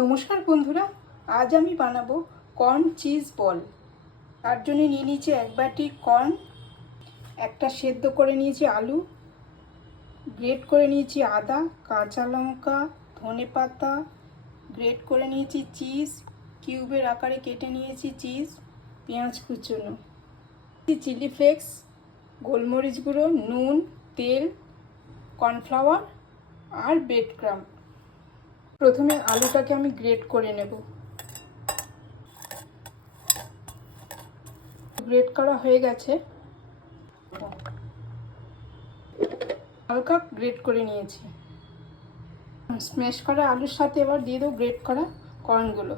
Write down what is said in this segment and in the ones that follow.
নমস্কার বন্ধুরা, আজ আমি বানাবো কর্ন চিজ বল। তার জন্য নিয়ে নিয়েছি এক বাটি কর্ন, একটা সেদ্ধ করে নিয়েছি আলু, গ্রেট করে নিয়েছি আদা, কাঁচা লঙ্কা, ধনেপাতা, গ্রেট করে নিয়েছি চিজ, কিউবের আকারে কেটে নিয়েছি চিজ, পেঁয়াজ কুচনো, চিলি ফ্লেক্স, গোলমরিচ গুঁড়ো, নুন, তেল, কর্নফ্লাওয়ার আর ব্রেড ক্রাম্ব। প্রথমে আলুটাকে আমি গ্রেট করে নেব। গ্রেট করা হয়ে গেছে, হালকা গ্রেট করে নিয়েছি। স্ম্যাশ করা আলুর সাথে এবার দিয়ে দেবো গ্রেট করা কর্নগুলো,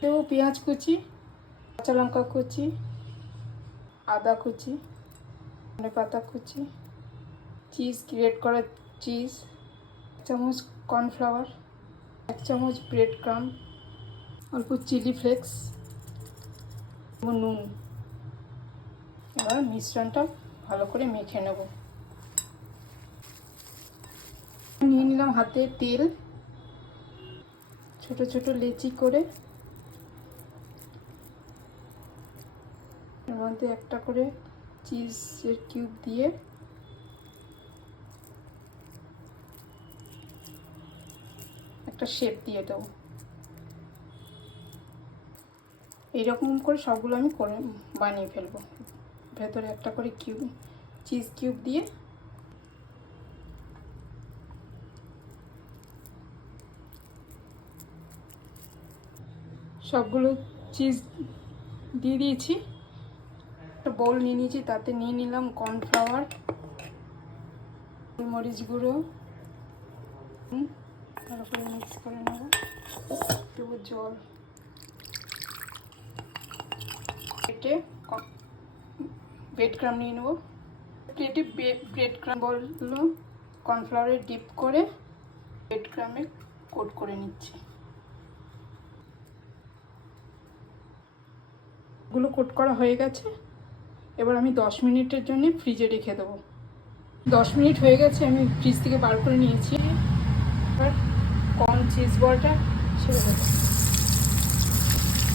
দেবো পেঁয়াজ কুচি, কাঁচা লঙ্কা কুচি, আদা কুচি, ধনেপাতা কুচি, চিজ, গ্রেট করা চিজ, 1 চামচ কর্নফ্লাওয়ার, 1 চামচ ব্রেড ক্রাম্ব, অল্প চিলি ফ্লেক্স, নুন। এবার মিশ্রণটা ভালো করে মেখে নেব। নিয়ে নিলাম হাতে তেল, ছোট ছোট লেচি করে এর মধ্যে একটা করে চিজের কিউব দিয়ে একটা শেপ দিয়ে দেবো। এইরকম করে সবগুলো আমি করে বানিয়ে ফেলবো। ভেতরে একটা করে কিউব চিজ কিউব দিয়ে সবগুলো চিজ দিয়ে দিয়েছি। একটা বোল নিয়ে নিয়েছি, তাতে নিয়ে নিলাম কর্নফ্লাওয়ার, মরিচ গুঁড়ো, ভালো করে মিক্স করে নেব। দেবো জল, প্লেটে ব্রেড ক্রাম্ব নিয়ে নেবো। প্লেটে ব্রেড ক্রাম্ব বললো কর্নফ্লাওয়ারে ডিপ করে ব্রেড ক্রাম্বে কোট করে নিচ্ছি। গুলো কোট করা হয়ে গেছে, এবার আমি 10 মিনিটের জন্য ফ্রিজে রেখে দেবো। 10 মিনিট হয়ে গেছে, আমি ফ্রিজ থেকে বার করে নিয়েছি। এবার কর্ন চিজ বলটা ছেড়ে দেবো,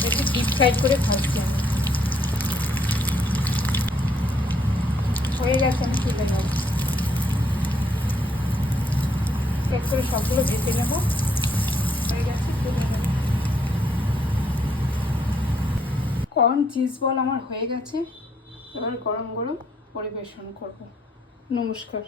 একটু ডিপ ফ্রাই করে ভাজছি আমি। হয়ে গেছে, আমি তুলে নেব। এক করে সবগুলো ভেজে নেব। হয়ে গেছে, তুলে নেব। কর্ন চিজ বল আমার হয়ে গেছে, এবার গরম গরম পরিবেশন করব। নমস্কার।